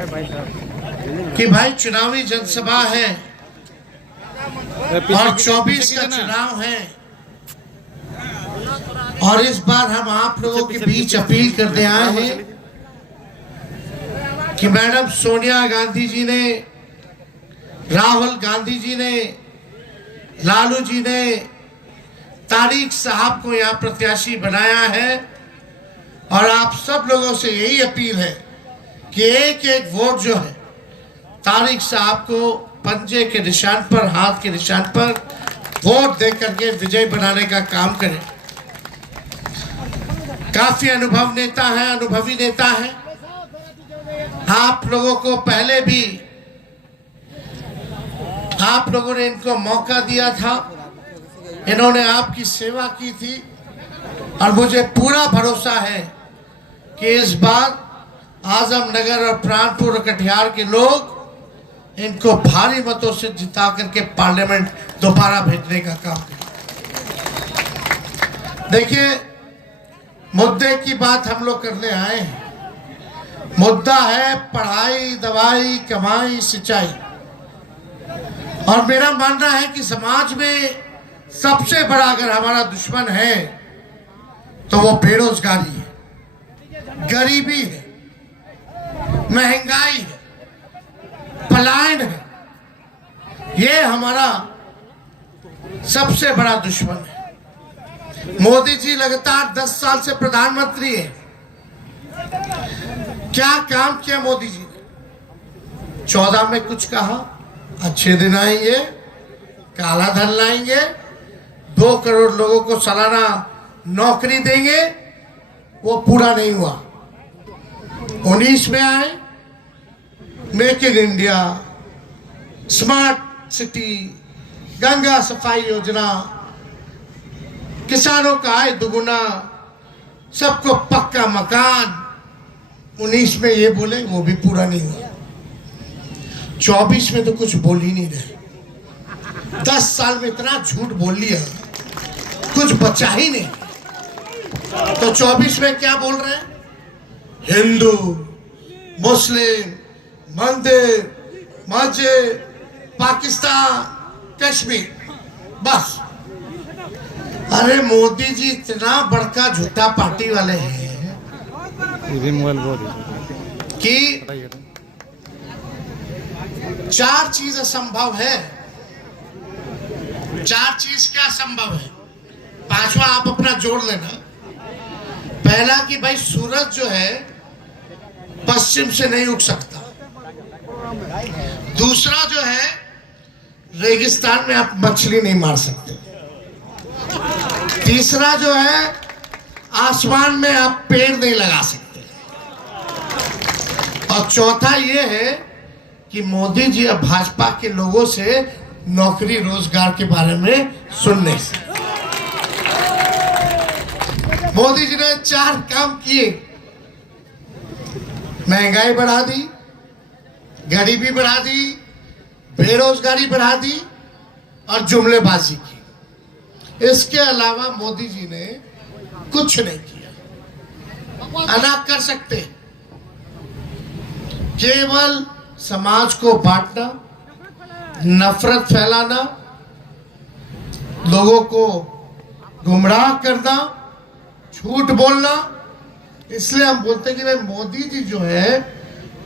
कि भाई चुनावी जनसभा है और 24 का चुनाव है और इस बार हम आप लोगों के बीच अपील करने आए हैं कि मैडम सोनिया गांधी जी ने, राहुल गांधी जी ने, लालू जी ने तारिक साहब को यहाँ प्रत्याशी बनाया है और आप सब लोगों से यही अपील है कि एक एक वोट जो है तारिक साहब को पंजे के निशान पर, हाथ के निशान पर वोट दे करके विजय बनाने का काम करें। काफी अनुभवी नेता है। आप लोगों को पहले भी आप लोगों ने इनको मौका दिया था, इन्होंने आपकी सेवा की थी और मुझे पूरा भरोसा है कि इस बार आजमनगर और प्राणपुर और कटिहार के लोग इनको भारी मतों से जिता करके पार्लियामेंट दोबारा भेजने का काम करें। देखिए, मुद्दे की बात हम लोग करने आए हैं। मुद्दा है पढ़ाई, दवाई, कमाई, सिंचाई। और मेरा मानना है कि समाज में सबसे बड़ा अगर हमारा दुश्मन है तो वो बेरोजगारी है, गरीबी है, महंगाई है, पलायन है। ये हमारा सबसे बड़ा दुश्मन है। मोदी जी लगातार 10 साल से प्रधानमंत्री है। क्या काम किया मोदी जी ने? 14 में कुछ कहा, अच्छे दिन आएंगे, काला धन लाएंगे, 2 करोड़ लोगों को सालाना नौकरी देंगे, वो पूरा नहीं हुआ। 19 में आए, make in India, smart city, Ganga सफाई योजना, किसानों का आय दुगुना, सबको पक्का मकान। 19 में ये बोले, वो भी पूरा नहीं हुआ। 24 में तो कुछ बोल ही नहीं रहे। 10 साल में इतना झूठ बोल लिया, कुछ बचा ही नहीं। तो 24 में क्या बोल रहे हैं? हिंदू, मुस्लिम, मंदिर, मस्जिद, पाकिस्तान, कश्मीर, बस। अरे मोदी जी इतना बड़का झूठा पार्टी वाले हैं कि 4 चीज असंभव है। 4 चीज क्या संभव है? 5वां आप अपना जोड़ लेना। पहला कि भाई सूरज जो है पश्चिम से नहीं उग सकता। दूसरा जो है, रेगिस्तान में आप मछली नहीं मार सकते। तीसरा जो है, आसमान में आप पेड़ नहीं लगा सकते। और चौथा ये है कि मोदी जी अब भाजपा के लोगों से नौकरी रोजगार के बारे में सुनने से। मोदी जी ने 4 काम किए। महंगाई बढ़ा दी, गरीबी बढ़ा दी, बेरोजगारी बढ़ा दी और जुमलेबाजी की। इसके अलावा मोदी जी ने कुछ नहीं किया। अनाक कर सकते, केवल समाज को बांटना, नफरत फैलाना, लोगों को गुमराह करना, झूठ बोलना। इसलिए हम बोलते हैं कि भाई मोदी जी जो है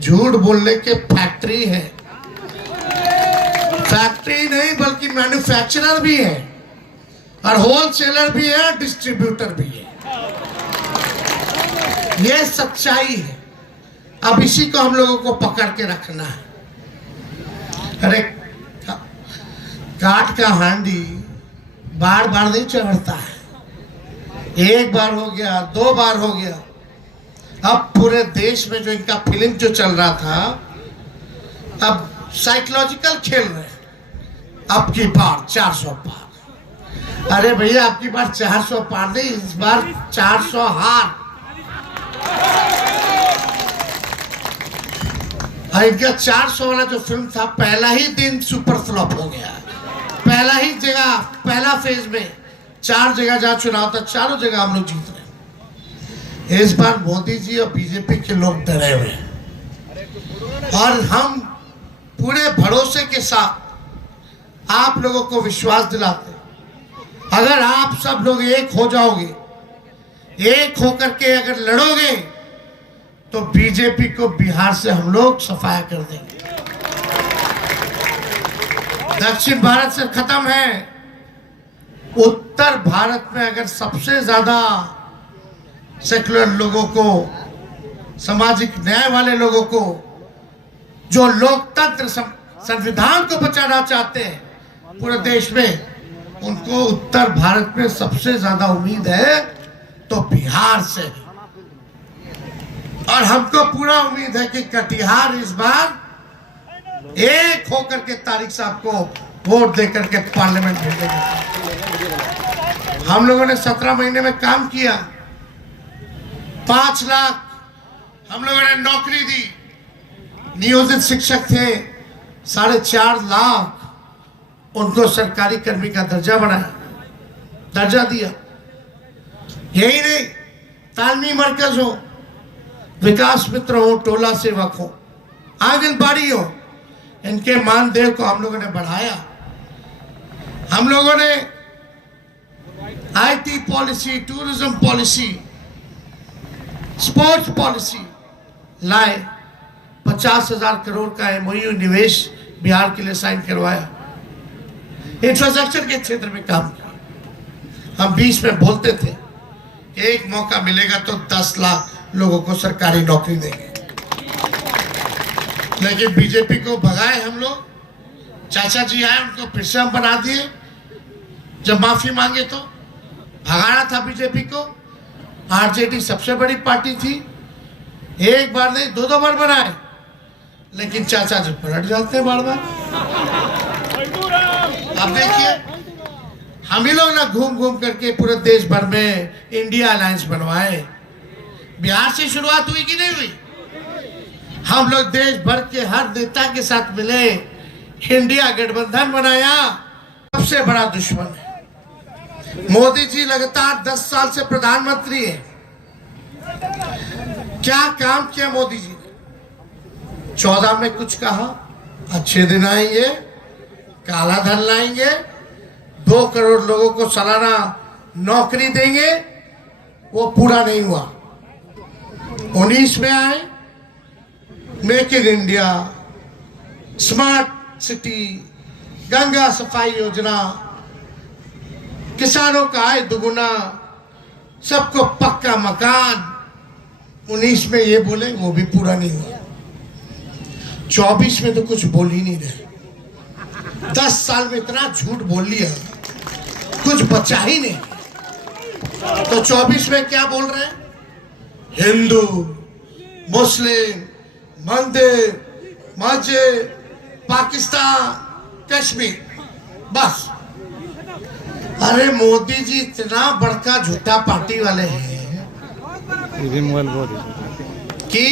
झूठ बोलने के फैक्ट्री है। फैक्ट्री नहीं बल्कि मैन्युफैक्चरर भी है और होलसेलर भी है, डिस्ट्रीब्यूटर भी है। ये सच्चाई है। अब इसी को हम लोगों को पकड़ के रखना है। अरे काठ का हांडी बार बार नहीं चढ़ता है। एक बार हो गया, 2 बार हो गया। अब पूरे देश में जो इनका फिल्म जो चल रहा था, अब साइकोलॉजिकल खेल रहे हैं। अब की बार 400 पार। अरे भैया, अब की बार 400 पार नहीं, इस बार 400 हार। और इनका 400 वाला जो फिल्म था, पहला ही दिन सुपर फ्लॉप हो गया। पहला ही जगह, पहला फेज में 4 जगह जहाँ चुनाव था, चारों जगह हम लोग जीत रहे हैं। इस बार मोदी जी और बीजेपी के लोग डरे हुए हैं। और हम पूरे भरोसे के साथ आप लोगों को विश्वास दिलाते हैं, अगर आप सब लोग एक हो जाओगे, एक होकर के अगर लड़ोगे, तो बीजेपी को बिहार से हम लोग सफाया कर देंगे। दक्षिण भारत से खत्म है, उत्तर भारत में अगर सबसे ज्यादा सेक्युलर लोगों को, सामाजिक न्याय वाले लोगों को, जो लोकतंत्र संविधान को बचाना चाहते हैं पूरे देश में, उनको उत्तर भारत में सबसे ज्यादा उम्मीद है तो बिहार से है। और हमको पूरा उम्मीद है कि कटिहार इस बार एक होकर के तारिक साहब को वोट देकर के पार्लियामेंट भेजेंगे। हम लोगों ने 17 महीने में काम किया, 5 लाख हम लोगों ने नौकरी दी, नियोजित शिक्षक थे 4.5 लाख उनको सरकारी कर्मी का दर्जा बनाया, दर्जा दिया। यही नहीं, तालमी मरकज हो, विकास मित्र हो, टोला सेवक हो, आंगनबाड़ी हो, इनके मानदेय को हम लोगों ने बढ़ाया। हम लोगों ने IT policy, tourism policy, sports policy लाए, 50,000 करोड़ का एमओयू निवेश बिहार के लिए साइन करवाया, इंफ्रास्ट्रक्चर के क्षेत्र में काम किया। हम 20 में बोलते थे कि एक मौका मिलेगा तो 10 लाख लोगों को सरकारी नौकरी देंगे, लेकिन बीजेपी को भगाए हम लोग। चाचा जी आए, उनको फिर से हम बना दिए। जब माफी मांगे तो भगाना था बीजेपी को। आरजेडी सबसे बड़ी पार्टी थी, एक बार नहीं 2 बार बनाए, लेकिन चाचा जी पलट जाते हैं बार बार। अब देखिए, हम ही लोग ना घूम घूम करके पूरे देश भर में इंडिया अलायंस बनवाए। बिहार से शुरुआत हुई कि नहीं हुई? हम लोग देश भर के हर नेता के साथ मिले, इंडिया गठबंधन बनाया। सबसे बड़ा दुश्मन है मोदी जी, लगातार 10 साल से प्रधानमंत्री है। क्या काम किया मोदी जी ने? 14 में कुछ कहा, अच्छे दिन आएंगे, काला धन लाएंगे, 2 करोड़ लोगों को सालाना नौकरी देंगे, वो पूरा नहीं हुआ। 19 में आए, make in India, smart city, Ganga सफाई योजना, किसानों का आय दुगुना, सबको पक्का मकान। 19 में ये बोले, वो भी पूरा नहीं हुआ। 24 में तो कुछ बोल ही नहीं रहे। 10 साल में इतना झूठ बोल लिया, कुछ बचा ही नहीं। तो 24 में क्या बोल रहे हैं? हिंदू, मुस्लिम, मंदिर, मस्जिद, पाकिस्तान, कश्मीर, बस। अरे मोदी जी इतना बड़का झूठा पार्टी वाले हैं कि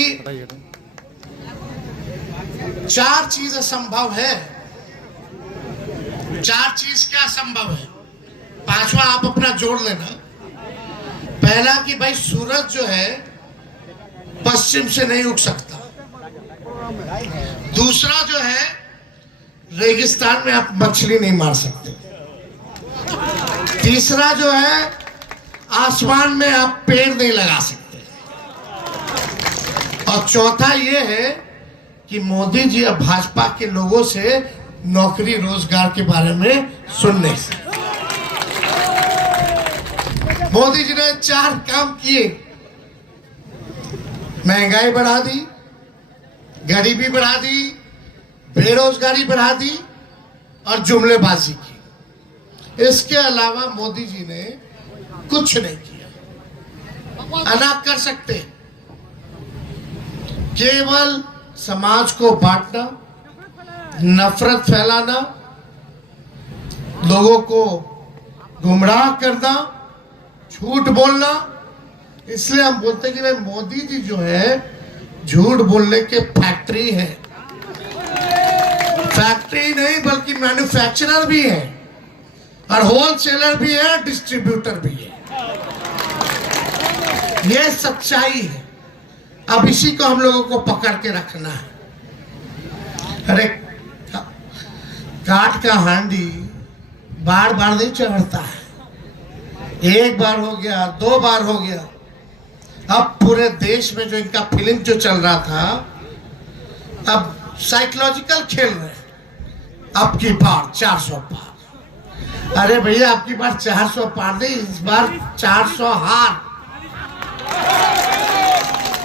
4 चीज असंभव है। 4 चीज क्या संभव है? 5वां आप अपना जोड़ लेना। पहला कि भाई सूरज जो है पश्चिम से नहीं उग सकता। दूसरा जो है, रेगिस्तान में आप मछली नहीं मार सकते। तीसरा जो है, आसमान में आप पेड़ नहीं लगा सकते। और चौथा ये है कि मोदी जी अब भाजपा के लोगों से नौकरी रोजगार के बारे में सुन नहीं सकते। मोदी जी ने 4 काम किए। महंगाई बढ़ा दी, गरीबी बढ़ा दी, बेरोजगारी बढ़ा दी और जुमलेबाजी की। इसके अलावा मोदी जी ने कुछ नहीं किया। अलग कर सकते, केवल समाज को बांटना, नफरत फैलाना, लोगों को गुमराह करना, झूठ बोलना। इसलिए हम बोलते हैं कि भाई मोदी जी जो है झूठ बोलने के फैक्ट्री है। फैक्ट्री नहीं बल्कि मैन्युफैक्चरर भी है, और होलसेलर भी है, डिस्ट्रीब्यूटर भी है। ये सच्चाई है। अब इसी को हम लोगों को पकड़ के रखना है। अरे काठ का हांडी बार बार नहीं चढ़ता है, एक बार हो गया, 2 बार हो गया। अब पूरे देश में जो इनका फिल्म जो चल रहा था, अब साइकोलॉजिकल खेल रहे, अब की बार 400 पार। अरे भैया अब की बार 400 पार नहीं, इस बार 400 हार।